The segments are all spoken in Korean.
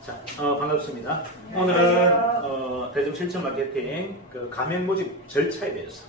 자, 반갑습니다. 오늘은 대리점 실전 마케팅 가맹 모집 절차에 대해서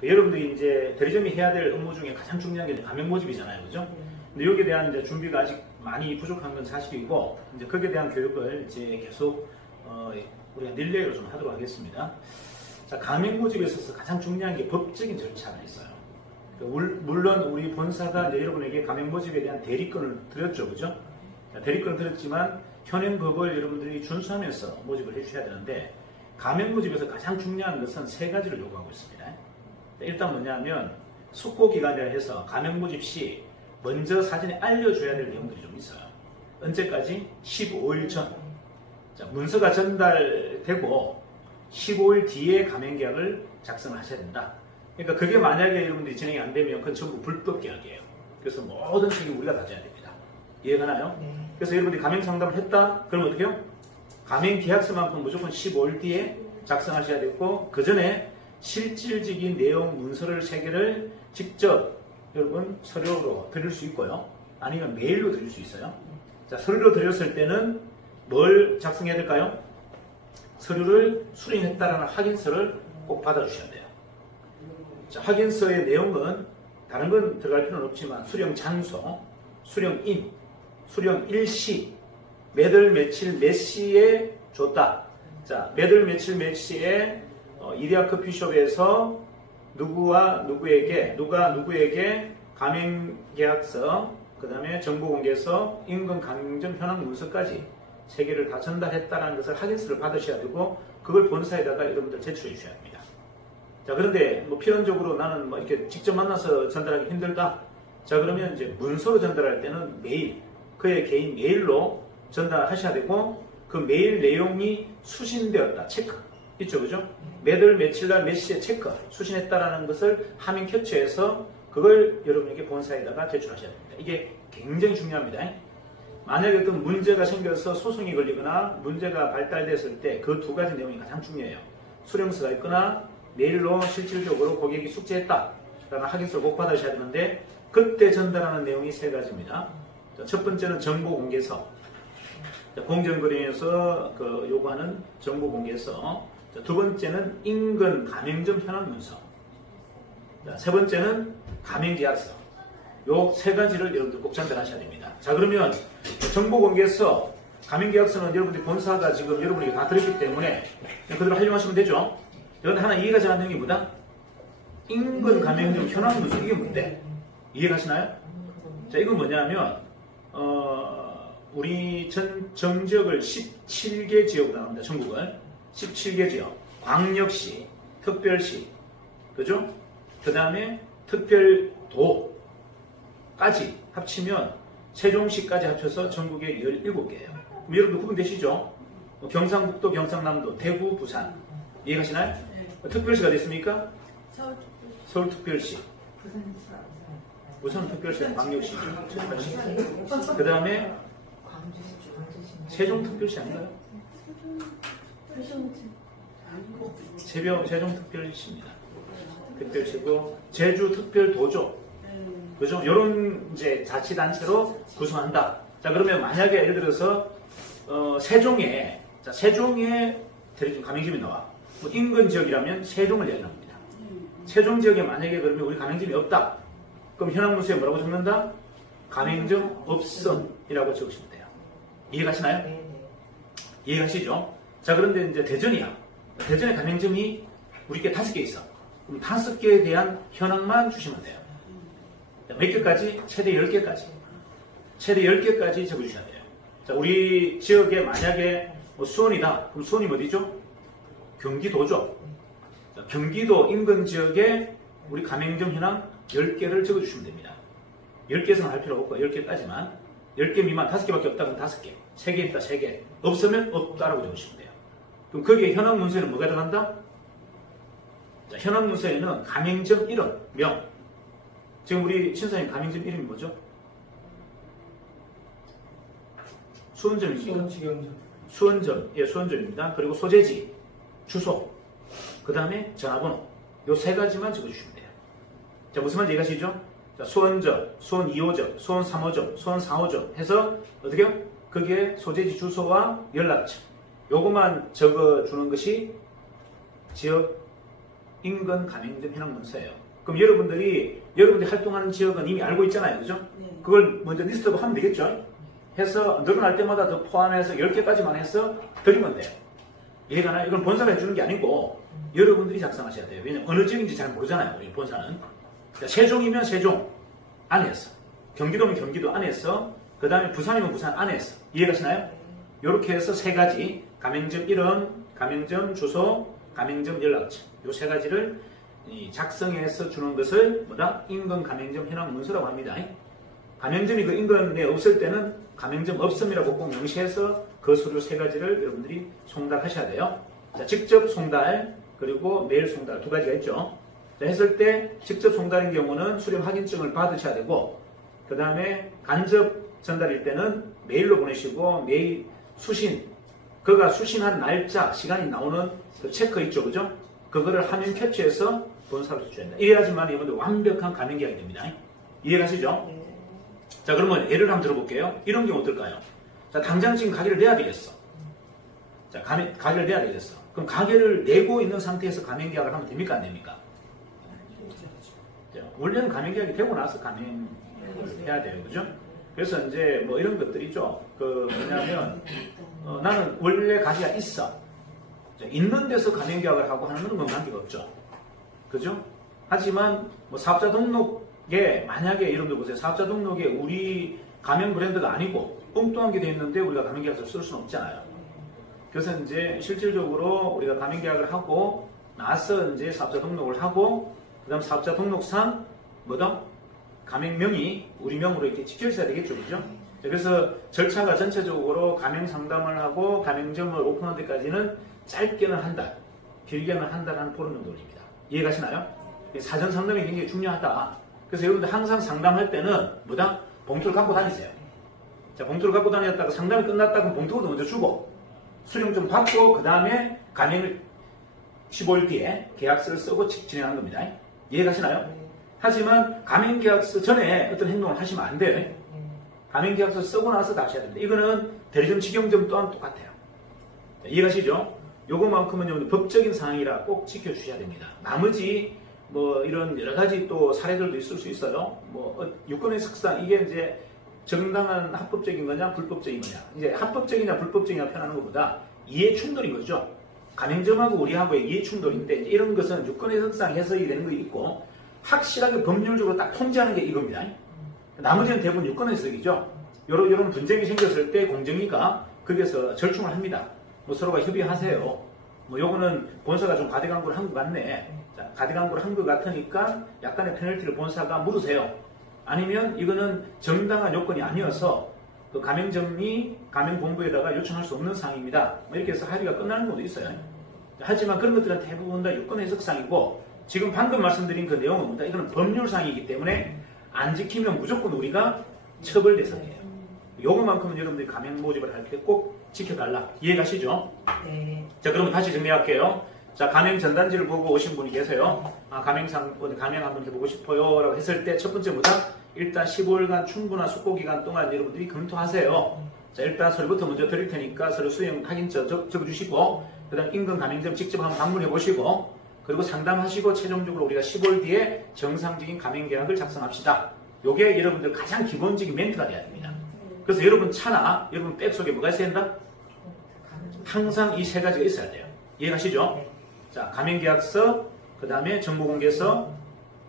여러분들이 이제 대리점이 해야 될 업무 중에 가장 중요한 게 가맹 모집이잖아요, 그죠? 근데 여기에 대한 이제 준비가 아직 많이 부족한 건 사실이고 이제 거기에 대한 교육을 이제 계속 우리가 릴레이로 좀 하도록 하겠습니다. 자, 가맹 모집에 있어서 가장 중요한 게 법적인 절차가 있어요. 물론 우리 본사가 이제 여러분에게 가맹 모집에 대한 대리권을 드렸죠, 그죠? 대리권을 드렸지만 현행법을 여러분들이 준수하면서 모집을 해주셔야 되는데 가맹 모집에서 가장 중요한 것은 세 가지를 요구하고 있습니다. 일단 뭐냐면 숙고기간이라 해서 가맹 모집 시 먼저 사전에 알려줘야 될 내용들이 좀 있어요. 언제까지? 15일 전. 자, 문서가 전달되고 15일 뒤에 가맹계약을 작성을 하셔야 된다. 그러니까 그게 만약에 여러분들이 진행이 안 되면 그건 전부 불법 계약이에요. 그래서 모든 책임 우리가 다 져야 됩니다. 이해가나요? 네. 그래서 여러분들이 가맹 상담을 했다? 그럼 어떻게 해요? 가맹 계약서만큼 무조건 15일 뒤에 작성하셔야 되고 그 전에 실질적인 내용 문서를 3개를 직접 여러분 서류로 드릴 수 있고요. 아니면 메일로 드릴 수 있어요. 자, 서류로 드렸을 때는 뭘 작성해야 될까요? 서류를 수령했다라는 확인서를 꼭 받아주셔야 돼요. 자, 확인서의 내용은 다른 건 들어갈 필요는 없지만 수령 장소, 수령인, 수령 일시, 몇 월 며칠 몇 시에 줬다. 자, 몇 월 며칠 몇 시에 이데아 커피숍에서 누가 누구에게 가맹 계약서, 그 다음에 정보공개서, 임금 강정 현황 문서까지 3개를 다 전달했다는 것을 확인서를 받으셔야 되고 그걸 본사에다가 여러분들 제출해 주셔야 합니다. 자, 그런데 뭐 필연적으로 나는 뭐 이렇게 직접 만나서 전달하기 힘들다. 자, 그러면 이제 문서로 전달할 때는 메일, 그의 개인 메일로 전달하셔야 되고 그 메일 내용이 수신되었다. 체크. 있죠, 그죠? 몇 월 며칠 날 몇 시에 체크, 수신했다라는 것을 화면 캡처해서 그걸 여러분에게 본사에다가 제출하셔야 됩니다. 이게 굉장히 중요합니다. 만약에 어떤 문제가 생겨서 소송이 걸리거나 문제가 발달됐을 때 그 2가지 내용이 가장 중요해요. 수령서가 있거나 메일로 실질적으로 고객이 숙지했다 라는 확인서를 꼭 받으셔야 되는데 그때 전달하는 내용이 3가지입니다. 첫 번째는 정보공개서, 공정거래에서 요구하는 정보공개서. 두 번째는 인근 가맹점 현황 문서. 세 번째는 가맹계약서. 요 3가지를 여러분들 꼭 전달하셔야 됩니다. 자, 그러면 정보공개서, 가맹계약서는 여러분들이 본사가 지금 여러분에게 다 드렸기 때문에 그대로 활용하시면 되죠. 그런데 하나 이해가 잘 안 되는 게 뭐다? 인근 가맹점 현황 문서. 이게 뭔데? 이해가시나요? 자, 이건 뭐냐면 우리 전 지역을 17개 지역으로 나눕니다. 전국을 17개 지역, 광역시, 특별시, 그죠? 그 다음에 특별도까지 합치면 세종시까지 합쳐서 전국에 17개예요. 그럼 여러분들 구분되시죠? 경상북도, 경상남도, 대구, 부산. 이해가시나요? 특별시가 됐습니까? 서울특별시. 부산 특별시, 광역시, 그 다음에 세종특별시 아닌가요? 세종특별시입니다. 특별시고 제주특별도죠. 그죠? 이런 이제 자치단체로 구성한다. 자, 그러면 만약에 예를 들어서 세종에 대리점 가맹점이 나와. 뭐 인근 지역이라면 세종을 얘기합니다. 세종 지역에 만약에 그러면 우리 가맹점이 없다. 그럼 현황 문서에 뭐라고 적는다? 가맹점 없음이라고 적으시면 돼요. 이해가시나요? 네. 이해가시죠? 자, 그런데 이제 대전이야. 대전에 가맹점이 우리께 5개 있어. 그럼 5개에 대한 현황만 주시면 돼요. 몇 개까지? 최대 10개까지. 최대 10개까지 적어주셔야 돼요. 자, 우리 지역에 만약에 뭐 수원이다. 그럼 수원이 어디죠? 경기도죠. 자, 경기도 인근 지역에 우리 가맹점 현황 10개를 적어주시면 됩니다. 10개에서는 할 필요 없고 10개까지만. 10개 미만 5개밖에 없다 그럼 5개. 3개 있다 3개. 없으면 없다라고 적으시면 돼요. 그럼 거기에 현황 문서에는 뭐가 들어간다? 자, 현황 문서에는 가맹점 이름, 명. 지금 우리 신사님 가맹점 이름이 뭐죠? 수원점입니까? 수원점. 예, 수원점입니다. 그리고 소재지, 주소, 그 다음에 전화번호. 요 3가지만 적어주시면 돼요. 자, 무슨 말인지 이해가시죠? 자, 수원점, 수원 2호점, 수원 3호점, 수원 4호점 해서 어떻게요? 그게 소재지 주소와 연락처. 요것만 적어주는 것이 지역 인근 가맹점 현황 문서예요. 그럼 여러분들이 활동하는 지역은 이미 알고 있잖아요. 그죠? 네. 그걸 먼저 리스트로 하면 되겠죠? 해서 늘어날 때마다 더 포함해서 10개까지만 해서 드리면 돼요. 이해가 나요? 이건 본사가 해주는 게 아니고 여러분들이 작성하셔야 돼요. 왜냐면 어느 지역인지 잘 모르잖아요. 우리 본사는. 그러니까 세종이면 세종 안에서, 경기도면 경기도 안에서, 그 다음에 부산이면 부산 안에서. 이해가시나요? 이렇게 해서 세 가지, 가맹점 이름, 가맹점 주소, 가맹점 연락처, 요 세 가지를 작성해서 주는 것을 뭐다? 인근 가맹점 현황 문서라고 합니다. 가맹점이 그 인근에 없을 때는 가맹점 없음이라고 꼭 명시해서 그 서류 세 가지를 여러분들이 송달하셔야 돼요. 자, 직접 송달, 그리고 메일 송달 두 가지가 있죠. 자, 했을 때 직접 송달인 경우는 수령 확인증을 받으셔야 되고, 그 다음에 간접 전달일 때는 메일로 보내시고, 메일 수신, 그가 수신한 날짜, 시간이 나오는 그 체크 있죠, 그죠? 그거를 화면 캡처해서 본사로 제출한다. 이래야지만 여러분들 완벽한 가맹계약이 됩니다. 이해가시죠? 네. 자, 그러면 예를 한번 들어볼게요. 이런 경우 어떨까요? 자, 당장 지금 가게를 내야 되겠어. 자, 가게를 내야 되겠어. 그럼 가게를 내고 있는 상태에서 가맹계약을 하면 됩니까? 안 됩니까? 자, 원래는 가맹계약이 되고 나서 가맹을 해야 돼요. 그죠? 그래서 이제 뭐 이런 것들이죠. 그 뭐냐면, 나는 원래 가게가 있어. 자, 있는 데서 가맹계약을 하고 하는 건 관계가 없죠. 그죠? 하지만 뭐 사업자 등록에 만약에 여러분들 보세요. 사업자 등록에 우리 가맹 브랜드가 아니고 엉뚱한 게 돼 있는데 우리가 가맹계약서를 쓸 수는 없잖아요. 그래서 이제 실질적으로 우리가 가맹계약을 하고 나서 이제 사업자 등록을 하고, 그 다음 사업자 등록상 뭐다? 가맹명이 우리 명으로 이렇게 찍혀 있어야 되겠죠. 그죠? 그래서 절차가 전체적으로 가맹 상담을 하고 가맹점을 오픈한 데까지는 짧게는 한 달, 길게는 한 달 한 보름 정도 걸립니다. 이해가시나요? 사전 상담이 굉장히 중요하다. 그래서 여러분들 항상 상담할 때는 뭐다? 봉투를 갖고 다니세요. 자, 봉투를 갖고 다녔다가 상담이 끝났다 그럼 봉투도 먼저 주고 수령 좀 받고 그 다음에 가맹을 15일 뒤에 계약서를 쓰고 진행하는 겁니다. 이해가시나요? 하지만 가맹계약서 전에 어떤 행동을 하시면 안 돼요. 가맹계약서 쓰고 나서 다시 해야 됩니다. 이거는 대리점 직영점 또한 똑같아요. 자, 이해가시죠? 요거만큼은 법적인 사항이라 꼭 지켜주셔야 됩니다. 나머지 뭐 이런 여러 가지 또 사례들도 있을 수 있어요. 뭐 유권의 석상 이게 이제 정당한 합법적인 거냐 불법적인 거냐, 이제 합법적이냐 불법적이냐 표현하는 것보다 이해 충돌인 거죠. 가맹점하고 우리하고의 이해 충돌인데 이런 것은 유권의 석상 해석이 되는 거 있고 확실하게 법률적으로 딱 통제하는 게 이겁니다. 나머지는 대부분 유권 해석이죠. 이런 분쟁이 생겼을 때 공정위가 거기에서 절충을 합니다. 뭐 서로가 협의하세요. 뭐 요거는 본사가 좀 가대강구를 한 것 같네. 자, 가대강구를 한 것 같으니까 약간의 페널티를 본사가 물으세요. 아니면 이거는 정당한 요건이 아니어서 그 가맹점이 가맹본부에다가 요청할 수 없는 사항입니다. 뭐 이렇게 해서 합의가 끝나는 것도 있어요. 하지만 그런 것들은 대부분 다 유권 해석상이고 지금 방금 말씀드린 그 내용은 뭐다? 이거는 법률상이기 때문에 안 지키면 무조건 우리가 처벌 대상이에요. 요거만큼은 여러분들이 가맹 모집을 할 때 꼭 지켜달라. 이해가시죠? 네. 자, 그러면 다시 정리할게요. 자, 가맹 전단지를 보고 오신 분이 계세요. 가맹 한번 해보고 싶어요. 라고 했을 때 첫 번째보다 일단 15일간 충분한 숙고기간 동안 여러분들이 검토하세요. 자, 일단 서류부터 먼저 드릴 테니까 서류 수령 확인처 적어주시고, 그 다음 인근 가맹점 직접 한번 방문해 보시고, 그리고 상담하시고 최종적으로 우리가 15일 뒤에 정상적인 가맹 계약을 작성합시다. 요게 여러분들 가장 기본적인 멘트가 돼야 됩니다. 그래서 여러분 차나 여러분 백 속에 뭐가 있어야 된다? 항상 이 세 가지가 있어야 돼요. 이해가시죠? 자, 가맹계약서, 그 다음에 정보공개서,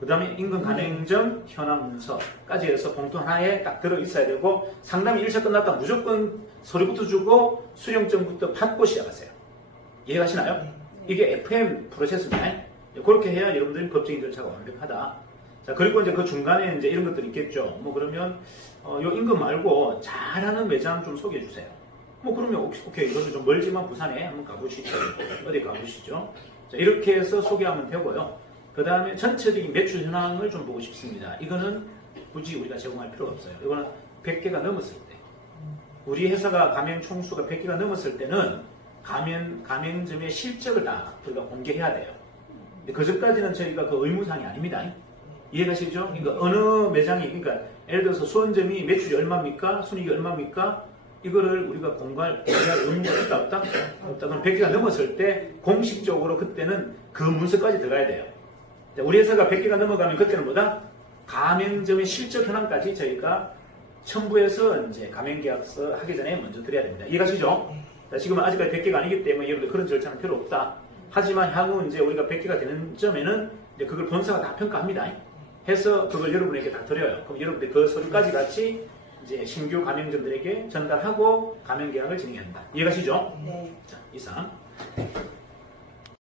그 다음에 인근 가맹점 현황 문서까지 해서 봉투 하나에 딱 들어있어야 되고, 상담이 1차 끝났다 무조건 서류부터 주고 수령증부터 받고 시작하세요. 이해가시나요? 이게 FM 프로세스입니다. 그렇게 해야 여러분들이 법적인 절차가 완벽하다. 자, 그리고 이제 그 중간에 이제 이런 것들이 있겠죠. 뭐 그러면 요 인근 말고 잘하는 매장 좀 소개해 주세요. 뭐 그러면 오케이, 이거는 좀 멀지만 부산에 한번 가보시죠. 어디 가보시죠. 자, 이렇게 해서 소개하면 되고요. 그 다음에 전체적인 매출 현황을 좀 보고 싶습니다. 이거는 굳이 우리가 제공할 필요가 없어요. 이거는 100개가 넘었을 때, 우리 회사가 가맹 총수가 100개가 넘었을 때는 가맹점의 실적을 다 우리가 공개해야 돼요. 그 전까지는 저희가 그 의무사항이 아닙니다. 이해가시죠? 그러니까 어느 매장이, 그러니까 예를 들어서 수원점이 매출이 얼마입니까? 순이익이 얼마입니까? 이거를 우리가 공부할 의무가 있다 없다? 없다. 그럼 100개가 넘었을 때 공식적으로 그때는 그 문서까지 들어가야 돼요. 우리 회사가 100개가 넘어가면 그때는 뭐다? 가맹점의 실적 현황까지 저희가 첨부해서 이제 가맹계약서 하기 전에 먼저 드려야 됩니다. 이해가시죠? 자, 지금은 아직까지 100개가 아니기 때문에 여러분들 그런 절차는 필요 없다. 하지만 향후 이제 우리가 100개가 되는 점에는 이제 그걸 본사가 다 평가합니다. 해서 그걸 여러분에게 다 드려요. 그럼 여러분들 그 서류까지 같이 이제 신규 가맹점들에게 전달하고 가맹계약을 진행한다. 이해가시죠? 네. 자, 이상.